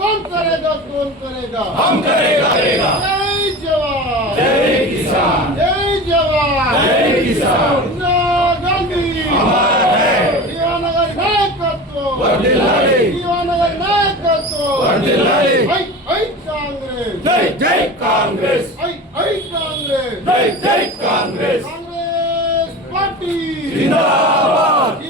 कौन करेगा कौन करेगा हम करेगा करेगा जय जवान जय किसान जय जवान जय किसान इंदिरा गांधी हमारा है दीवानगर नायकत्व वर्धिल्लाले दीवानगर नायकत्व वर्धिल्लाले ऐ कांग्रेस जय जय कांग्रेस ऐ ऐ कांग्रेस जय जय कांग्रेस कांग्रेस पार्टी जिंदाबाद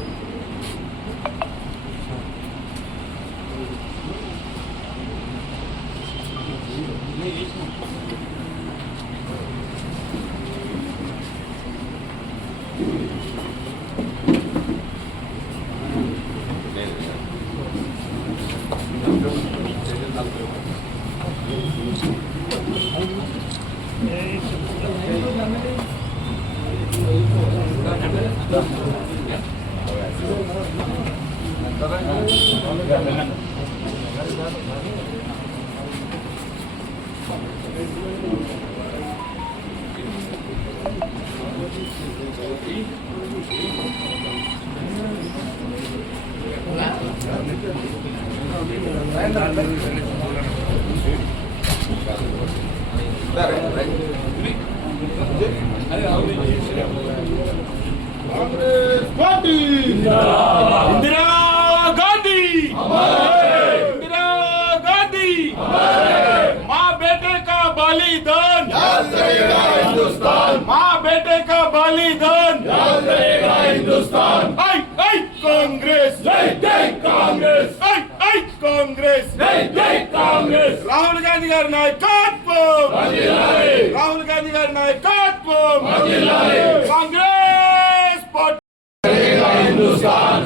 है కాంగ్రెస్ హిందుస్థాన్ ఐ ఐ కాంగ్రెస్. జై జై కాంగ్రెస్. ఐ ఐ కాంగ్రెస్. జై జై కాంగ్రెస్. రాహుల్ గాంధీ గారి నాయకత్వం. వర్ధిల్లాలి రాహుల్ గాంధీ గారి నాయకత్వం. వర్ధిల్లాలి కాంగ్రెస్ పార్టీ. హిందుస్థాన్.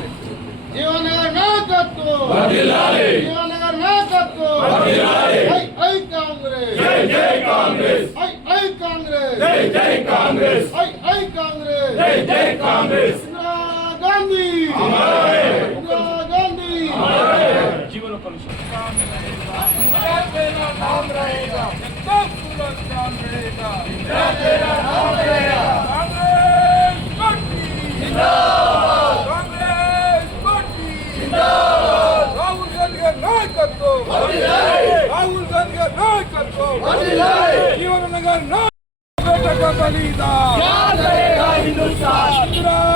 జీవన గారి నాయకత్వం. వర్ధిల్లాలి జీవన గారి నాయకత్వం. వర్ధిల్లాలి ఐ ఐ కాంగ్రెస్. జై జై కాంగ్రెస్. ఐ ఐ కాంగ్రెస్. జై జై కాంగ్రెస్. ఐ ఐ కాంగ్రెస్. జై జై కాంగ్రెస్. जीवन नगर नाटक बलिदान हिंदुस्तान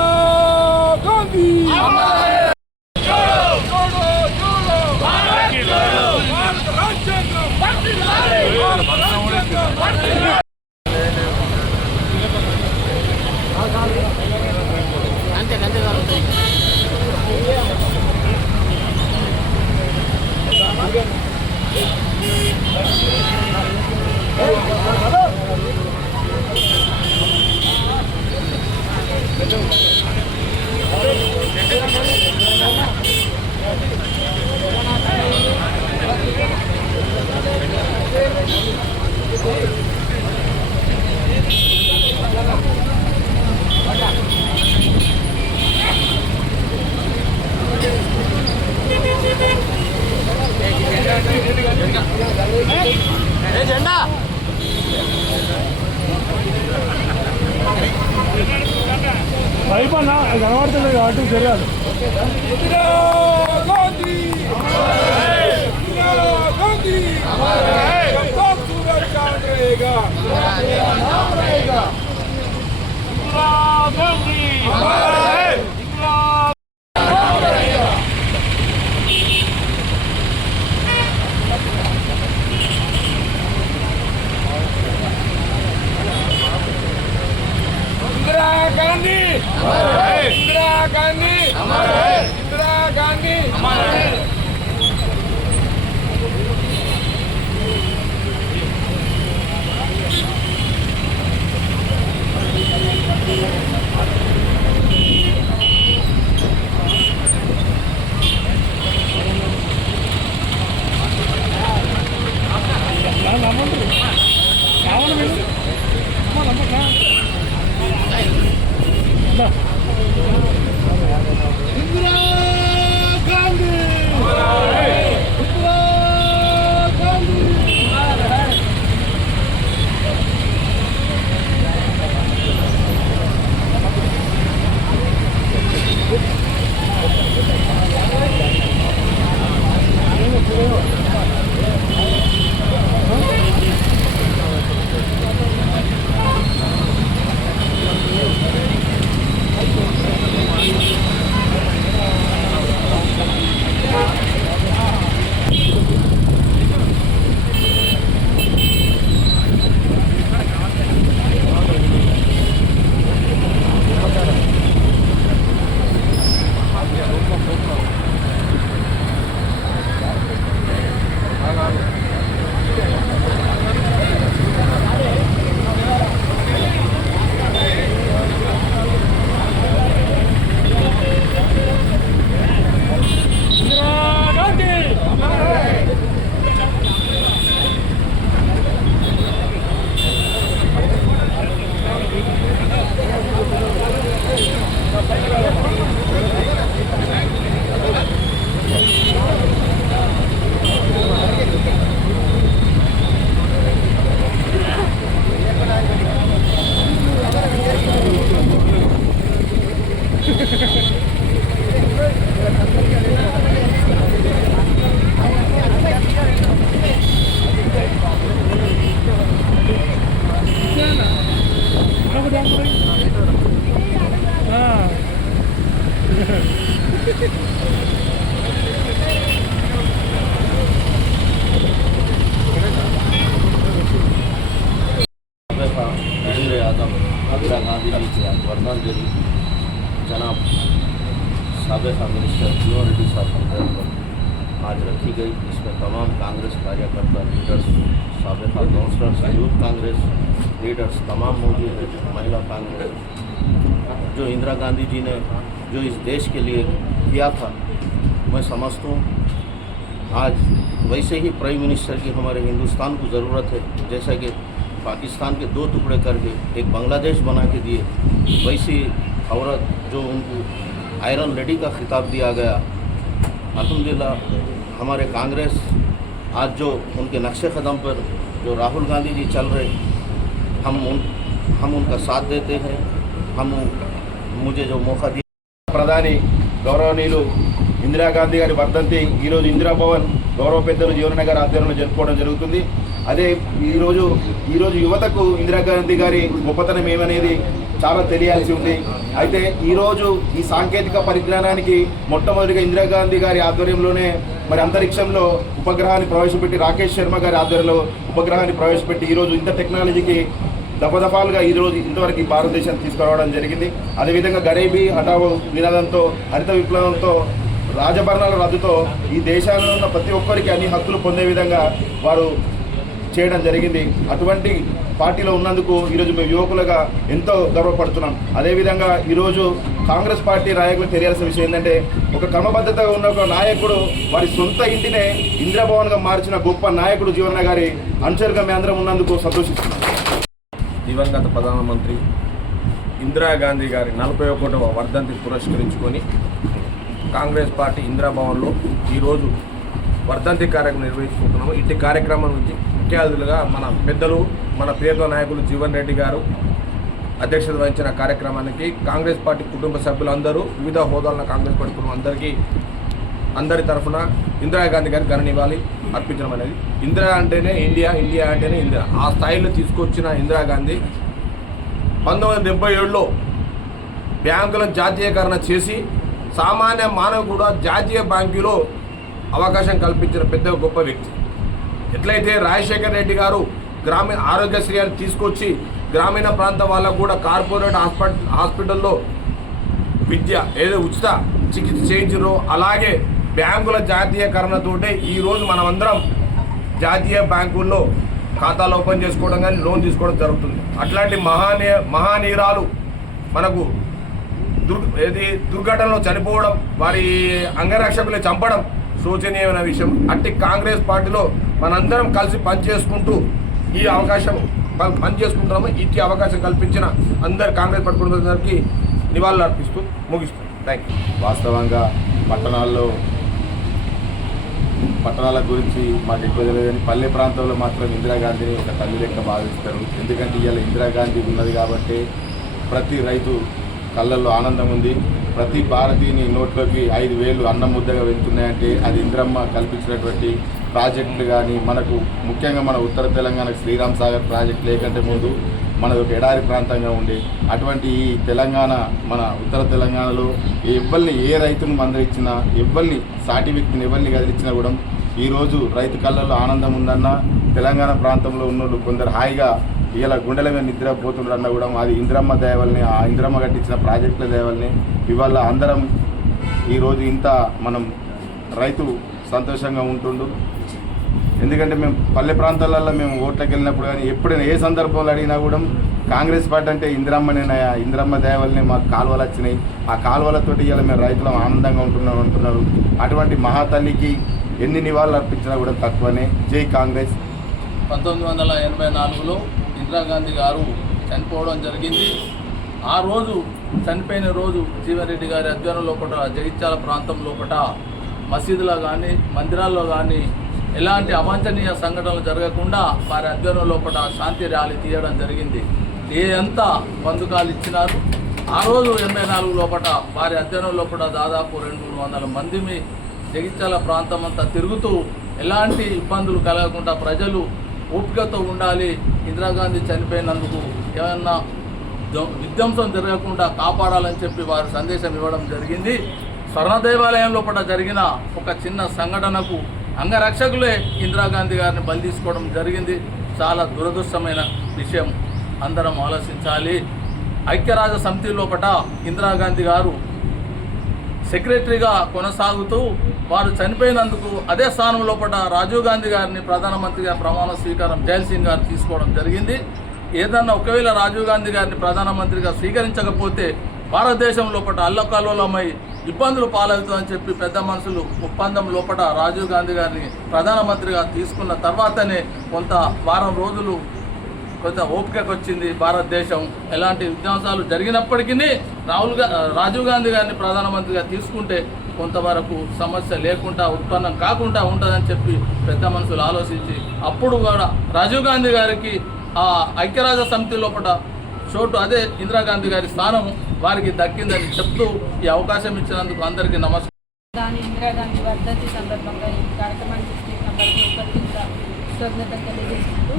పాటు జరగాలి. लीडर्स तमाम मौजूद है महिला कांग्रेस जो इंदिरा गांधी जी ने जो इस देश के लिए किया था। मैं समझता हूँ, आज वैसे ही प्राइम मिनिस्टर की हमारे हिंदुस्तान को ज़रूरत है, जैसा कि पाकिस्तान के दो टुकड़े करके एक बांग्लादेश बना के दिए, वैसी औरत जो उनको आयरन लेडी का खिताब दिया गया। अल्हम्दुलिल्लाह, हमारे कांग्रेस आज जो उनके नक्शे कदम पर जो राहुल गांधी जी चल रहे हम उन हम उनका साथ देते हैं हम मुझे जो मौका दिया ప్రధాని గౌరవనీయులు ఇందిరాగాంధీ గారి వర్ధంతి ఈరోజు ఇందిరాభవన్ గౌరవ పెద్దలు జీవన గారి ఆధ్వర్యంలో జరుపుకోవడం జరుగుతుంది అదే ఈరోజు ఈరోజు యువతకు ఇందిరాగాంధీ గారి గొప్పతనం ఏమనేది చాలా తెలియాల్సి ఉంది అయితే ఈరోజు ఈ సాంకేతిక పరిజ్ఞానానికి మొట్టమొదటిగా ఇందిరాగాంధీ గారి ఆధ్వర్యంలోనే మరి అంతరిక్షంలో ఉపగ్రహాన్ని ప్రవేశపెట్టి రాకేష్ శర్మ గారి ఆధ్వర్యంలో ఉపగ్రహాన్ని ప్రవేశపెట్టి ఈరోజు ఇంత టెక్నాలజీకి దఫదఫాలుగా ఈరోజు ఇంతవరకు ఈ భారతదేశాన్ని తీసుకురావడం జరిగింది. అదేవిధంగా గరీబీ హఠావు నినాదంతో హరిత విప్లవంతో రాజభరణాల రద్దుతో ఈ దేశంలో ఉన్న ప్రతి ఒక్కరికి అన్ని హక్కులు పొందే విధంగా వారు చేయడం జరిగింది. అటువంటి పార్టీలో ఉన్నందుకు ఈరోజు మేము యువకులుగా ఎంతో గర్వపడుతున్నాం. అదేవిధంగా ఈరోజు కాంగ్రెస్ పార్టీ నాయకులు తెలియాల్సిన విషయం ఏంటంటే ఒక క్రమబద్ధతగా ఉన్న ఒక నాయకుడు వారి సొంత ఇంటినే ఇందిరాభవన్గా మార్చిన గొప్ప నాయకుడు జీవన గారి అనుచరుగా మేంద్రం ఉన్నందుకు సంతోషిస్తున్నాం. దివంగత ప్రధానమంత్రి ఇందిరాగాంధీ గారి నలభై ఒకటవ వర్ధంతి పురస్కరించుకొని కాంగ్రెస్ పార్టీ ఇందిరాభవన్లో ఈరోజు వర్ధంతి కార్యక్రమం నిర్వహించుకుంటున్నాము. ఇట్టి కార్యక్రమం నుంచి ముఖ్య అతిథులుగా మన పెద్దలు మన పేద నాయకులు జీవన్ రెడ్డి గారు అధ్యక్షత వహించిన కార్యక్రమానికి కాంగ్రెస్ పార్టీ కుటుంబ సభ్యులందరూ వివిధ హోదాలను కాంగ్రెస్ పార్టీ కుటుంబం అందరికీ అందరి తరఫున ఇందిరాగాంధీ గారికి ఘననివ్వాలి అర్పించడం అనేది. ఇందిరా అంటేనే ఇండియా ఇండియా అంటేనే ఇందిరా. ఆ స్థాయిలో తీసుకొచ్చిన ఇందిరాగాంధీ పంతొమ్మిది వందల డెబ్బై ఏడులో బ్యాంకులను జాతీయకరణ చేసి సామాన్య మానవ కూడా జాతీయ బ్యాంకులో అవకాశం కల్పించిన పెద్ద గొప్ప వ్యక్తి. ఎట్లయితే రాజశేఖర్ రెడ్డి గారు గ్రామీణ ఆరోగ్యశ్రీ అని తీసుకొచ్చి గ్రామీణ ప్రాంతం వాళ్ళకు కూడా కార్పొరేట్ హాస్పిటల్ హాస్పిటల్లో విద్య ఏదో ఉచిత చికిత్స చేయించారో అలాగే బ్యాంకుల జాతీయకరణతోటే ఈరోజు మనమందరం జాతీయ బ్యాంకుల్లో ఖాతాలు ఓపెన్ చేసుకోవడం కానీ లోన్ తీసుకోవడం జరుగుతుంది. అట్లాంటి మహానీ మహానీరాలు మనకు దుర్ ఏది దుర్ఘటనలో చనిపోవడం వారి అంగరక్షకులు చంపడం శోచనీయమైన విషయం. అట్టి కాంగ్రెస్ పార్టీలో మనందరం కలిసి పనిచేసుకుంటూ ఈ అవకాశం పనిచేసుకుంటున్నాము. ఇట్టి అవకాశం కల్పించిన అందరు కాంగ్రెస్ పార్టీ నివాళులు అర్పిస్తూ ముగిస్తాం థ్యాంక్ యూ వాస్తవంగా పట్టణాల్లో పట్టణాల గురించి మాకు ఎక్కువ తెలియదు కానీ పల్లె ప్రాంతంలో మాత్రం ఇందిరాగాంధీని ఒక తల్లి లెక్క భావిస్తారు. ఎందుకంటే ఇవాళ ఇందిరాగాంధీ ఉన్నది కాబట్టి ప్రతి రైతు కళ్ళల్లో ఆనందం ఉంది. ప్రతి భారతీయుని నోట్లోకి ఐదు వేలు అన్నం ముద్దగా వెళ్తున్నాయంటే అది ఇంద్రమ్మ కల్పించినటువంటి ప్రాజెక్టులు కానీ మనకు ముఖ్యంగా మన ఉత్తర తెలంగాణ శ్రీరామ్ సాగర్ ప్రాజెక్ట్ లేకంటే ముందు మనది ఒక ఎడారి ప్రాంతంగా ఉండే అటువంటి ఈ తెలంగాణ మన ఉత్తర తెలంగాణలో ఎవరిని ఏ రైతును మందరించినా ఎవరిని సాటి వ్యక్తిని ఎవరిని కదిలించినా కూడా ఈరోజు రైతు కళ్ళల్లో ఆనందం ఉందన్న తెలంగాణ ప్రాంతంలో ఉన్నోళ్ళు కొందరు హాయిగా ఇలా గుండెల మీద నిద్రపోతుండ్రన్న కూడా అది ఇంద్రమ్మ దేవల్ని ఆ ఇంద్రమ్మ కట్టించిన ప్రాజెక్టుల దేవల్ని ఇవాళ అందరం ఈరోజు ఇంత మనం రైతు సంతోషంగా ఉంటుండు. ఎందుకంటే మేము పల్లె ప్రాంతాలలో మేము ఓట్లకు వెళ్ళినప్పుడు కానీ ఎప్పుడైనా ఏ సందర్భంలో అడిగినా కూడా కాంగ్రెస్ పార్టీ అంటే ఇందిరమ్మనేనాయా ఇందిరమ్మ దేవల్ని మాకు కాలువలు వచ్చినాయి. ఆ కాలువలతోటి ఇవాళ మేము రైతులం ఆనందంగా ఉంటున్నాం అంటున్నారు. అటువంటి మహాతల్లికి ఎన్ని నివాళులు అర్పించినా కూడా తక్కువనే. జై కాంగ్రెస్. పంతొమ్మిది వందల ఎనభై నాలుగులో ఇందిరాగాంధీ గారు చనిపోవడం జరిగింది. ఆ రోజు చనిపోయిన రోజు జీవన్రెడ్డి గారి అధ్వర్యం లోపల జగిత్యాల ప్రాంతంలో లోపల మసీదులో కానీ మందిరాల్లో కానీ ఎలాంటి అవాంఛనీయ సంఘటనలు జరగకుండా వారి అధ్వర్యం లోపల శాంతి ర్యాలీ తీయడం జరిగింది. ఏ ఎంత బంధుకాలు ఇచ్చినారు? ఆ రోజు ఎనభై నాలుగు లోపల వారి అధ్యయనం లోపల దాదాపు రెండు మూడు వందల మంది మీ జగిత్యాల ప్రాంతం అంతా తిరుగుతూ ఎలాంటి ఇబ్బందులు కలగకుండా ప్రజలు ఓపికతో ఉండాలి ఇందిరాగాంధీ చనిపోయినందుకు ఏమన్నా విధ్వంసం జరగకుండా కాపాడాలని చెప్పి వారు సందేశం ఇవ్వడం జరిగింది. స్వర్ణ దేవాలయం లోపల జరిగిన ఒక చిన్న సంఘటనకు అంగరక్షకులే ఇందిరాగాంధీ గారిని బలి తీసుకోవడం జరిగింది. చాలా దురదృష్టమైన విషయం. అందరం ఆలోచించాలి. ఐక్యరాజ్య సమితి లోపల ఇందిరాగాంధీ గారు సెక్రటరీగా కొనసాగుతూ వారు చనిపోయినందుకు అదే స్థానం లోపల రాజీవ్ గాంధీ గారిని ప్రధానమంత్రిగా ప్రమాణ స్వీకారం జైల్ సింగ్ గారు తీసుకోవడం జరిగింది. ఏదన్నా ఒకవేళ రాజీవ్ గాంధీ గారిని ప్రధానమంత్రిగా స్వీకరించకపోతే భారతదేశం లోపల అల్లకల్లోలమై ఇబ్బందులు పాలవుతుందని చెప్పి పెద్ద మనుషులు ఒప్పందం లోపల రాజీవ్ గాంధీ గారిని ప్రధానమంత్రిగా తీసుకున్న తర్వాతనే కొంత వారం రోజులు కొంత ఓపికకు వచ్చింది భారతదేశం. ఎలాంటి విధ్వంసాలు జరిగినప్పటికీ రాహుల్ రాజీవ్ గాంధీ గారిని ప్రధానమంత్రిగా తీసుకుంటే కొంతవరకు సమస్య లేకుండా ఉత్పన్నం కాకుండా ఉంటుందని చెప్పి పెద్ద మనుషులు ఆలోచించి అప్పుడు కూడా రాజీవ్ గాంధీ గారికి ఆ ఐక్యరాజ్య సమితి లోపల చోటు అదే ఇందిరాగాంధీ గారి స్థానం వారికి దక్కిందని చెప్తూ ఈ అవకాశం ఇచ్చినందుకు అందరికీ నమస్కారం. దాని ఇందిరాగాంధీ వర్ధంతి సందర్భంగా ఈ కార్యక్రమాన్ని చేసిన ప్రతి ఒక్కరికి కూడా కృతజ్ఞత తెలియజేసుకుంటూ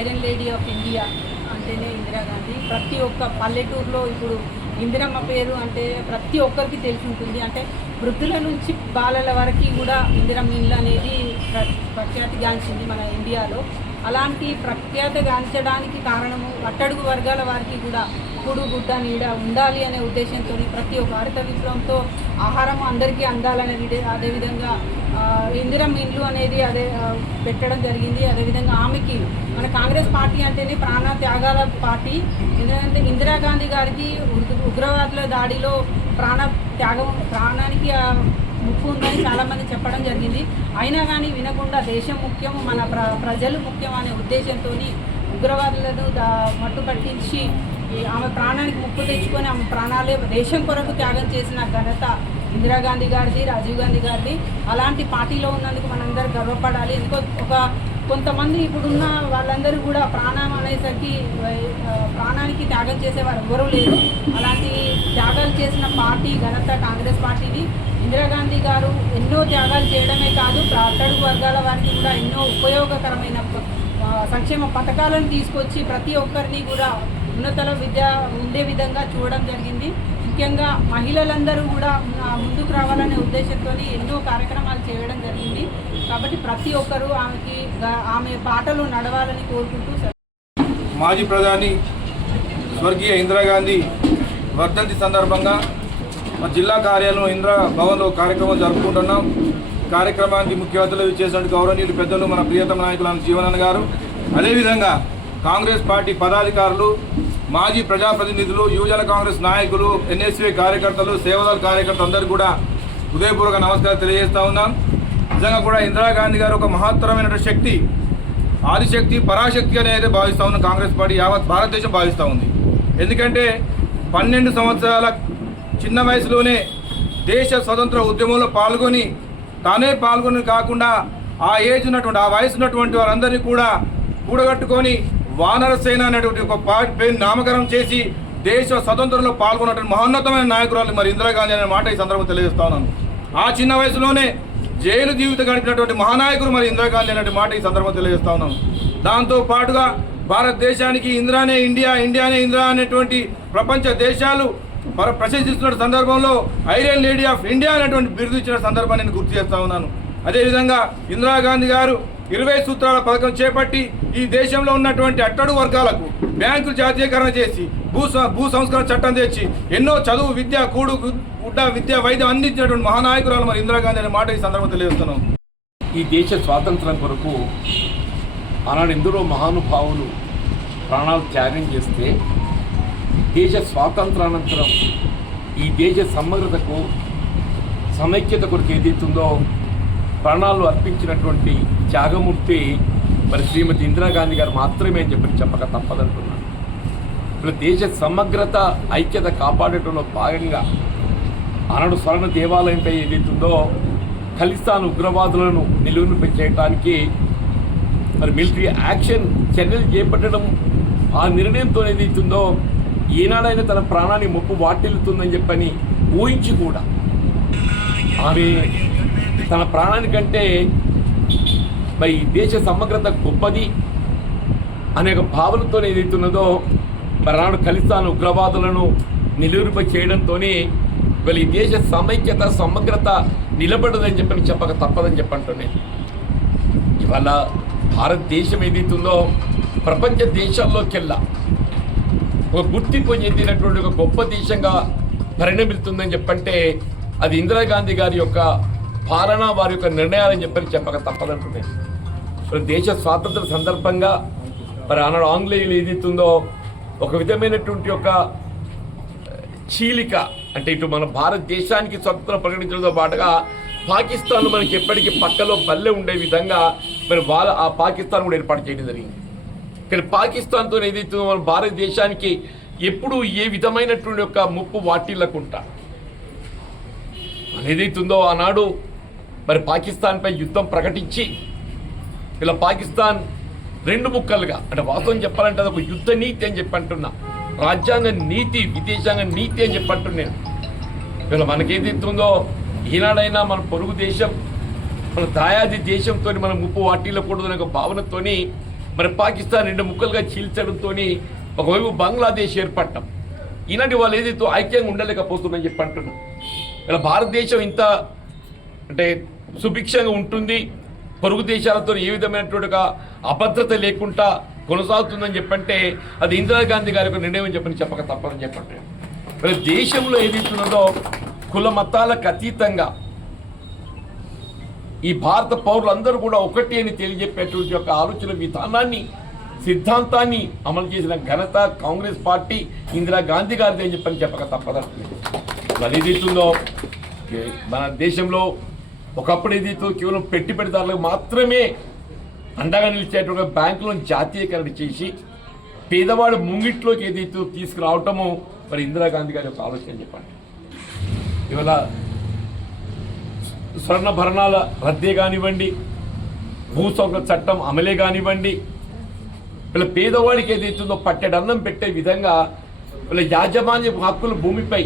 ఐరన్ లేడీ ఆఫ్ ఇండియా అంటేనే ఇందిరాగాంధీ ప్రతి ఒక్క పల్లెటూరులో ఇప్పుడు ఇందిరమ్మ పేరు అంటే ప్రతి ఒక్కరికి తెలిసి ఉంటుంది. అంటే వృద్ధుల నుంచి బాలల వరకు కూడా ఇందిరమ్మ ఇల్లు అనేది ప్ర ప్రఖ్యాతిగాంచింది మన ఇండియాలో. అలాంటి ప్రఖ్యాతిగాంచడానికి కారణము అట్టడుగు వర్గాల వారికి కూడా ఎప్పుడు గుడ్డ నీడ ఉండాలి అనే ఉద్దేశంతో ప్రతి ఒక్క హరిత విప్లవంతో ఆహారం అందరికీ అందాలనే అదేవిధంగా ఇందిరం ఇండ్లు అనేది అదే పెట్టడం జరిగింది. అదేవిధంగా ఆమెకి మన కాంగ్రెస్ పార్టీ అంటేనే ప్రాణ త్యాగాల పార్టీ. ఎందుకంటే ఇందిరాగాంధీ గారికి ఉగ్రవాదుల దాడిలో ప్రాణ త్యాగం ప్రాణానికి ముప్పు ఉందని చాలామంది చెప్పడం జరిగింది. అయినా కానీ వినకుండా దేశం ముఖ్యము మన ప్ర ప్రజలు ముఖ్యం అనే ఉద్దేశంతో ఉగ్రవాదులను దా మట్టు పట్టించి ఆమె ప్రాణానికి ముప్పు తెచ్చుకొని ఆమె ప్రాణాలే దేశం కొరకు త్యాగం చేసిన ఘనత ఇందిరాగాంధీ గారిది రాజీవ్ గాంధీ గారిది. అలాంటి పార్టీలో ఉన్నందుకు మనందరూ గర్వపడాలి. ఎందుకో ఒక కొంతమంది ఇప్పుడున్న వాళ్ళందరూ కూడా ప్రాణం అనేసరికి ప్రాణానికి త్యాగం చేసేవారు ఎవరూ లేరు. అలాంటి త్యాగాలు చేసిన పార్టీ ఘనత కాంగ్రెస్ పార్టీది. ఇందిరాగాంధీ గారు ఎన్నో త్యాగాలు చేయడమే కాదు అట్టడుగు వర్గాల వారికి కూడా ఎన్నో ఉపయోగకరమైన సంక్షేమ పథకాలను తీసుకొచ్చి ప్రతి ఒక్కరిని కూడా ఉన్నతల విద్య ఉండే విధంగా చూడడం జరిగింది. ముఖ్యంగా మహిళలందరూ కూడా ముందుకు రావాలనే ఉద్దేశంతో ఎన్నో కార్యక్రమాలు చేయడం జరిగింది. కాబట్టి ప్రతి ఒక్కరూ ఆమెకి ఆమె బాటలో నడవాలని కోరుకుంటూ మాజీ ప్రధాని స్వర్గీయ ఇందిరాగాంధీ వర్ధంతి సందర్భంగా మా జిల్లా కార్యాలయం ఇందిరా భవన్లో కార్యక్రమం జరుపుకుంటున్నాం. కార్యక్రమానికి ముఖ్య అతిథులు ఇచ్చేసినట్టు గౌరవనీయులు పెద్దలు మన ప్రియతమ నాయకులు జీవనన్న గారు. అదేవిధంగా కాంగ్రెస్ పార్టీ పదాధికారులు మాజీ ప్రజాప్రతినిధులు యువజన కాంగ్రెస్ నాయకులు ఎన్ఎస్వీ కార్యకర్తలు సేవదళ కార్యకర్తలు అందరూ కూడా హృదయపూర్వక నమస్కారం తెలియజేస్తా ఉన్నాం. నిజంగా కూడా ఇందిరాగాంధీ గారు ఒక మహత్తరమైన శక్తి ఆదిశక్తి పరాశక్తి అనేది భావిస్తూ ఉన్న కాంగ్రెస్ పార్టీ యావత్ భారతదేశం భావిస్తూ ఉంది. ఎందుకంటే పన్నెండు సంవత్సరాల చిన్న వయసులోనే దేశ స్వతంత్ర ఉద్యమంలో పాల్గొని తానే పాల్గొని కాకుండా ఆ ఏజ్ ఉన్నటువంటి ఆ వయసు ఉన్నటువంటి వారందరినీ కూడా కూడగట్టుకొని వానర సేన అనేటువంటి ఒక పార్టీ పేరు నామకరణం చేసి దేశ స్వతంత్రంలో పాల్గొన్నటువంటి మహోన్నతమైన నాయకురాలు మరి ఇందిరాగాంధీ అనే మాట ఈ సందర్భంగా తెలియజేస్తా ఉన్నాను. ఆ చిన్న వయసులోనే జైలు జీవితం గడిపినటువంటి మహానాయకుడు మరి ఇందిరాగాంధీ అనే మాట ఈ సందర్భంగా తెలియజేస్తా ఉన్నాను. దాంతో పాటుగా భారతదేశానికి ఇందిరానే ఇండియా ఇండియానే ఇందిరా అనేటువంటి ప్రపంచ దేశాలు ప్రశంసిస్తున్న సందర్భంలో ఐరన్ లేడీ ఆఫ్ ఇండియా అనేటువంటి బిరుదు ఇచ్చిన సందర్భాన్ని నేను గుర్తు చేస్తా ఉన్నాను. అదేవిధంగా ఇందిరాగాంధీ గారు ఇరవై సూత్రాల పథకం చేపట్టి ఈ దేశంలో ఉన్నటువంటి అట్టడు వర్గాలకు బ్యాంకులు జాతీయకరణ చేసి భూ భూ సంస్కరణ చట్టం తెచ్చి ఎన్నో చదువు విద్య కూడు గుడ్డ విద్య వైద్యం అందించినటువంటి మహానాయకురాలు మరి ఇందిరాగాంధీ అనే మాట ఈ సందర్భంగా తెలియజేస్తున్నాం. ఈ దేశ స్వాతంత్రం కొరకు ఆనాడు ఎందరో మహానుభావులు ప్రాణాలు త్యాగం చేస్తే దేశ స్వాతంత్రానంతరం ఈ దేశ సమగ్రతకు సమైక్యత కొరకు ఏదైతుందో ప్రాణాలు అర్పించినటువంటి త్యాగమూర్తి మరి శ్రీమతి ఇందిరాగాంధీ గారు మాత్రమే అని చెప్పి చెప్పక తప్పదంటున్నాను. ఇప్పుడు దేశ సమగ్రత ఐక్యత కాపాడటంలో భాగంగా ఆనాడు స్వర్ణ దేవాలయంపై ఏదైతుందో ఖలిస్తాన్ ఉగ్రవాదులను నిలువును చేయడానికి మరి మిలిటరీ యాక్షన్ చర్యలు చేపట్టడం ఆ నిర్ణయంతో ఏదైతుందో ఏనాడైనా తన ప్రాణాన్ని ముప్పు వాటిల్లుతుందని చెప్పని ఊహించి కూడా ఆమె తన ప్రాణానికంటే మరి ఈ దేశ సమగ్రత గొప్పది అనే ఒక భావనతో ఏదైతున్నదో మరి నాడు ఖలిస్తాన్ ఉగ్రవాదులను నిలువురిపై చేయడంతోనే వీళ్ళ ఈ దేశ సమైక్యత సమగ్రత నిలబడదని చెప్పని చెప్పక తప్పదని చెప్పంటున్నాను ఇవాళ భారతదేశం ఏదైతుందో ప్రపంచ దేశాల్లోకెల్లా ఒక గుర్తింపు చెందినటువంటి ఒక గొప్ప దేశంగా పరిణమిస్తుందని చెప్పంటే అది ఇందిరాగాంధీ గారి యొక్క పాలన వారి యొక్క నిర్ణయాలని చెప్పని చెప్పక తప్పదంటున్నాను మరి దేశ స్వాతంత్ర సందర్భంగా మరి ఆనాడు ఆంగ్లేయులు ఏదైతుందో ఒక విధమైనటువంటి ఒక చీలిక అంటే ఇటు మన భారతదేశానికి స్వతంత్రం ప్రకటించడంతో పాటుగా పాకిస్తాన్ మనకి ఎప్పటికీ పక్కలో బల్లె ఉండే విధంగా మరి వాళ్ళ ఆ పాకిస్తాన్ కూడా ఏర్పాటు చేయడం జరిగింది. కానీ పాకిస్తాన్తో ఏదైతే మన భారతదేశానికి ఎప్పుడు ఏ విధమైనటువంటి యొక్క ముప్పు వాటిల్లకుంటా ఏదైతుందో ఆనాడు మరి పాకిస్తాన్పై యుద్ధం ప్రకటించి ఇలా పాకిస్తాన్ రెండు ముక్కలుగా అంటే వాస్తవం చెప్పాలంటే అది ఒక యుద్ధ నీతి అని చెప్పి అంటున్నా. రాజ్యాంగ నీతి విదేశాంగ నీతి అని చెప్పి అంటున్నాను ఇలా మనకేదైతుందో ఈనాడైనా మన పొరుగు దేశం మన దాయాది దేశంతో మనం ముప్పు వాటిల్లకూడదు అనే ఒక భావనతోని మరి పాకిస్తాన్ రెండు ముక్కలుగా చీల్చడంతో ఒకవైపు బంగ్లాదేశ్ ఏర్పడటం. ఈనాటి వాళ్ళు ఏదైతే ఐక్యంగా ఉండలేకపోతుందని చెప్పి అంటున్నాం. ఇలా భారతదేశం ఇంత అంటే సుభిక్షంగా ఉంటుంది పొరుగు దేశాలతో ఏ విధమైనటువంటి అభద్రత లేకుండా కొనసాగుతుందని చెప్పంటే అది ఇందిరాగాంధీ గారి యొక్క నిర్ణయం చెప్పని చెప్పక తప్పదని చెప్పండి. మరి దేశంలో ఏదైతున్నదో కుల మతాలకు అతీతంగా ఈ భారత పౌరులందరూ కూడా ఒకటి అని తెలియజెప్పేటువంటి యొక్క ఆలోచన విధానాన్ని సిద్ధాంతాన్ని అమలు చేసిన ఘనత కాంగ్రెస్ పార్టీ ఇందిరాగాంధీ గారిది అని చెప్పని చెప్పక తప్పదండి. మరి ఏదైతుందో మన దేశంలో ఒకప్పుడు ఇది కేవలం పెట్టి మాత్రమే అండగా నిలిచేటువంటి బ్యాంకులను జాతీయకరణ చేసి పేదవాడు ముంగిట్లోకి ఏదైతే తీసుకురావటము మరి ఇందిరాగాంధీ గారి యొక్క ఆలోచన చెప్పండి. ఇవాళ స్వర్ణ భరణాల రద్దే కానివ్వండి భూసౌక చట్టం అమలే కానివ్వండి వీళ్ళ పేదవాడికి ఏదైతుందో పట్టెడన్నం పెట్టే విధంగా వీళ్ళ యాజమాన్య హక్కులు భూమిపై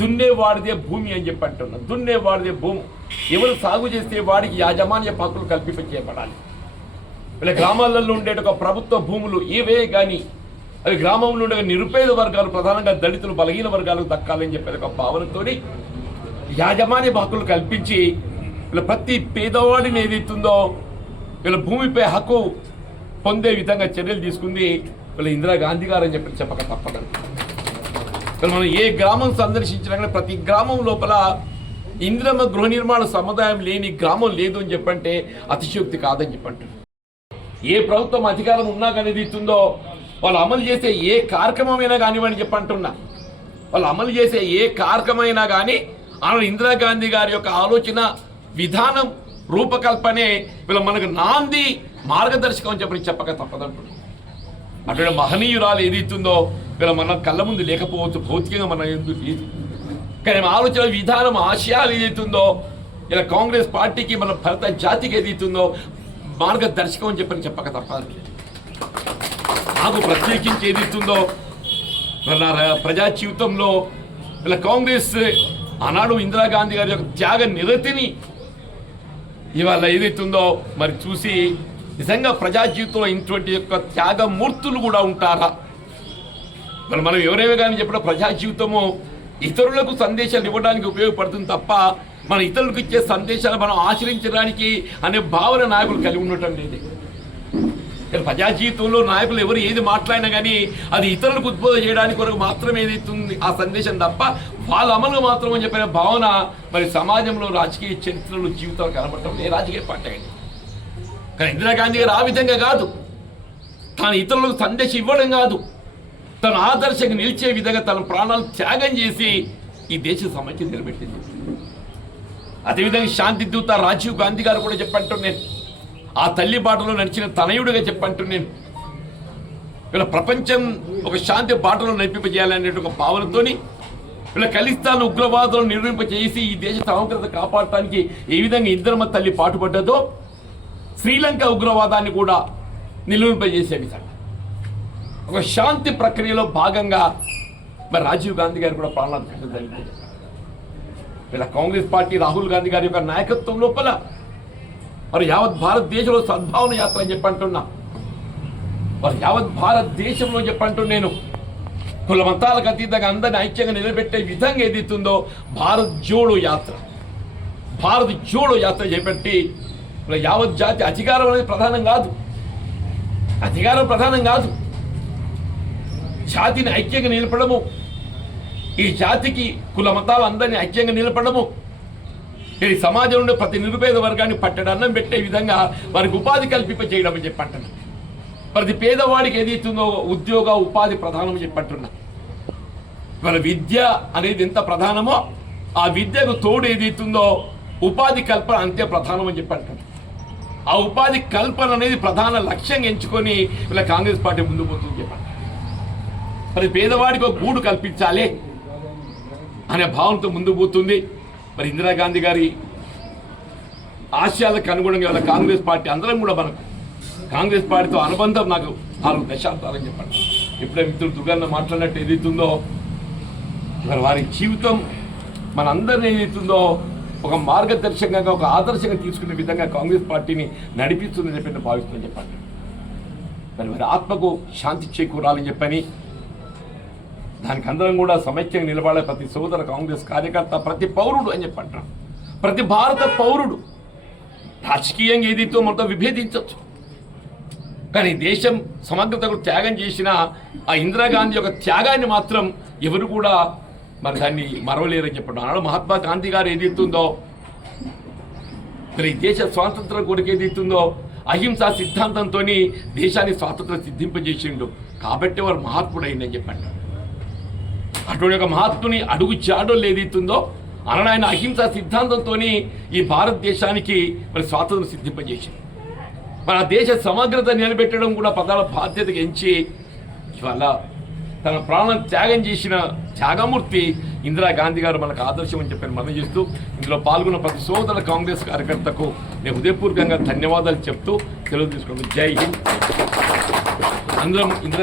దున్నేవాడిదే భూమి అని చెప్పి అంటున్నారు. దున్నేవాడిదే భూమి. ఎవరు సాగు చేస్తే వాడికి యాజమాన్య హక్కులు కల్పింపచేయబడాలి. వీళ్ళ గ్రామాలలో ఉండే ఒక ప్రభుత్వ భూములు ఏవే కానీ అవి గ్రామంలో ఉండే నిరుపేద వర్గాలు ప్రధానంగా దళితులు బలహీన వర్గాలకు దక్కాలని చెప్పే ఒక భావనతోని యాజమాన్య హక్కులు కల్పించి వీళ్ళ ప్రతి పేదవాడిని ఏదైతుందో వీళ్ళ భూమిపై హక్కు పొందే విధంగా చర్యలు తీసుకుంది వీళ్ళ ఇందిరాగాంధీ గారు అని చెప్పి చెప్పక తప్పదు. మనం ఏ గ్రామం సందర్శించినా కానీ ప్రతి గ్రామం లోపల ఇందిరమ్మ గృహ నిర్మాణ సముదాయం లేని గ్రామం లేదు అని చెప్పంటే అతిశయోక్తి కాదని చెప్పంటారు. ఏ ప్రభుత్వం అధికారం ఉన్నా కానీ ఇస్తుందో వాళ్ళు అమలు చేసే ఏ కార్యక్రమమైనా కానివ్వని చెప్పంటున్నా. వాళ్ళు అమలు చేసే ఏ కార్యక్రమైనా కానీ ఆనాడు ఇందిరాగాంధీ గారి యొక్క ఆలోచన విధానం రూపకల్పనే వీళ్ళ మనకు నాంది మార్గదర్శకం అని చెప్పని చెప్పక తప్పదంటున్నాను అటువంటి మహనీయురాలు ఏదైతుందో వీళ్ళ మన కళ్ళ ముందు లేకపోవచ్చు భౌతికంగా మన ఎందుకు లేదు. కానీ ఆలోచన విధానం ఆశయాలు ఏదైతుందో ఇలా కాంగ్రెస్ పార్టీకి మన భరత జాతికి ఏదైతుందో మార్గదర్శకం అని చెప్పని చెప్పక తప్పదు. నాకు ప్రత్యేకించి ఏదైతుందో మన ర- ప్రజా జీవితంలో ఇలా కాంగ్రెస్ ఆనాడు ఇందిరాగాంధీ గారి యొక్క త్యాగ నిరతిని ఇవాళ ఏదైతుందో మరి చూసి నిజంగా ప్రజా జీవితంలో ఇటువంటి యొక్క త్యాగమూర్తులు కూడా ఉంటారా? మరి మనం ఎవరేమో కానీ చెప్పిన ప్రజా జీవితము ఇతరులకు సందేశాలు ఇవ్వడానికి ఉపయోగపడుతుంది తప్ప మన ఇతరులకు ఇచ్చే సందేశాలు మనం ఆచరించడానికి అనే భావన నాయకులు కలిగి ఉండటం లేదు. ప్రజా జీవితంలో నాయకులు ఎవరు ఏది మాట్లాడినా కానీ అది ఇతరులకు ఉద్బోధ చేయడానికి కొరకు మాత్రమే ఏదైతుంది ఆ సందేశం తప్ప వాళ్ళ అమలు మాత్రం అని చెప్పిన భావన మరి సమాజంలో రాజకీయ చరిత్రలో జీవితాలు కనబడటం ఏ రాజకీయ పార్టీ అండి. కానీ ఇందిరాగాంధీ గారు ఆ విధంగా కాదు. తాను ఇతరులకు సందేశం ఇవ్వడం కాదు. తన ఆదర్శంగా నిలిచే విధంగా తన ప్రాణాలు త్యాగం చేసి ఈ దేశ సమస్య నిలబెట్టింది. అదేవిధంగా శాంతి దూత రాజీవ్ గాంధీ గారు కూడా చెప్పంటూ నేను ఆ తల్లి బాటలో నడిచిన తనయుడిగా చెప్పంటూ నేను ఇలా ప్రపంచం ఒక శాంతి బాటలో నడిపింపజేయాలనే ఒక భావనతోని ఇలా ఖలిస్తాన్ ఉగ్రవాదులను నిర్మింపజేసి ఈ దేశ సమగ్రత కాపాడటానికి ఏ విధంగా ఇంద్రమ తల్లి పాటుపడ్డదో శ్రీలంక ఉగ్రవాదాన్ని కూడా నిలువింపజేసే విధంగా ఒక శాంతి ప్రక్రియలో భాగంగా మరి రాజీవ్ గాంధీ గారు కూడా ప్రాణాలు జరిగింది. వీళ్ళ కాంగ్రెస్ పార్టీ రాహుల్ గాంధీ గారి యొక్క నాయకత్వం లోపల మరి యావత్ భారతదేశంలో సద్భావన యాత్ర అని చెప్పంటున్నా మరి యావత్ భారతదేశంలో చెప్పంటూ నేను కుల మతాలకు అతీతంగా అందరిని ఐక్యంగా నిలబెట్టే విధంగా ఏదైతుందో భారత్ జోడో యాత్ర. భారత్ జోడో యాత్ర చేపట్టి యావత్ జాతి అధికారం అనేది ప్రధానం కాదు. అధికారం ప్రధానం కాదు. జాతిని ఐక్యంగా నిలపడము. ఈ జాతికి కుల మతాలు అందరినీ ఐక్యంగా నిలపడము. ఈ సమాజంలో ప్రతి నిరుపేద వర్గాన్ని పట్టడం అన్నం పెట్టే విధంగా వారికి ఉపాధి కల్పింప చేయడం అని చెప్పి అంటున్నా ప్రతి పేదవాడికి ఏది ఇస్తుందో ఉద్యోగ ఉపాధి ప్రధానం అని చెప్పి అంటున్నా విద్య అనేది ఎంత ప్రధానమో ఆ విద్యకు తోడు ఏది ఇస్తుందో ఉపాధి కల్పన అంతే ప్రధానం అని చెప్పి ఆ ఉపాధి కల్పన అనేది ప్రధాన లక్ష్యంగా ఎంచుకొని ఇలా కాంగ్రెస్ పార్టీ ముందు పోతుంది చెప్పండి మరి పేదవాడికి ఒక గూడు కల్పించాలి అనే భావంతో ముందు పోతుంది. మరి ఇందిరాగాంధీ గారి ఆశయాలకు అనుగుణంగా ఉన్న కాంగ్రెస్ పార్టీ అందరం కూడా మనకు కాంగ్రెస్ పార్టీతో అనుబంధం నాకు నాలుగు దశాబ్దాలని చెప్పండి. ఇప్పుడే మిత్రుడు దుర్గన్న మాట్లాడినట్టు ఏదైతుందో మరి వారి జీవితం మనందరినీ ఏదైతుందో ఒక మార్గదర్శకంగా ఒక ఆదర్శంగా తీసుకునే విధంగా కాంగ్రెస్ పార్టీని నడిపిస్తుందని చెప్పి భావిస్తుందని చెప్పండి. మరి వారి ఆత్మకు శాంతి చేకూరాలని చెప్పని దానికి అందరం కూడా సమైక్యంగా నిలబడే ప్రతి సోదర కాంగ్రెస్ కార్యకర్త ప్రతి పౌరుడు అని చెప్పి ప్రతి భారత పౌరుడు రాజకీయంగా ఏదైతే మనతో విభేదించవచ్చు. కానీ దేశం సమగ్రతకు త్యాగం చేసిన ఆ ఇందిరాగాంధీ యొక్క త్యాగాన్ని మాత్రం ఎవరు కూడా మరి దాన్ని మరవలేరని చెప్పడం. ఆనాడు మహాత్మా గాంధీ గారు ఏదైతుందో మరి ఈ దేశ స్వాతంత్రం కొరకు ఏదైతుందో అహింసా సిద్ధాంతంతో దేశాన్ని స్వాతంత్రం సిద్ధింపజేసిండు. కాబట్టి వారు మహాత్ముడు అయిందని చెప్పండి. అటువంటి ఒక మహాత్ముని అడుగు చాడోళ్ళు ఏదైతుందో అనడు ఆయన అహింసా సిద్ధాంతంతో ఈ భారతదేశానికి మరి స్వాతంత్రం సిద్ధింపజేసింది. మన దేశ సమగ్రత నిలబెట్టడం కూడా పదాల బాధ్యత ఎంచి ఇవాళ తన ప్రాణం త్యాగం చేసిన త్యాగమూర్తి ఇందిరాగాంధీ గారు మనకు ఆదర్శం అని చెప్పి మనం చేస్తూ ఇందులో పాల్గొన్న ప్రతి సోదర కాంగ్రెస్ కార్యకర్తకు నేను హృదయపూర్వకంగా ధన్యవాదాలు చెప్తూ తెలుగు తీసుకున్నాను జై హింద్. అందరం ఇందిరా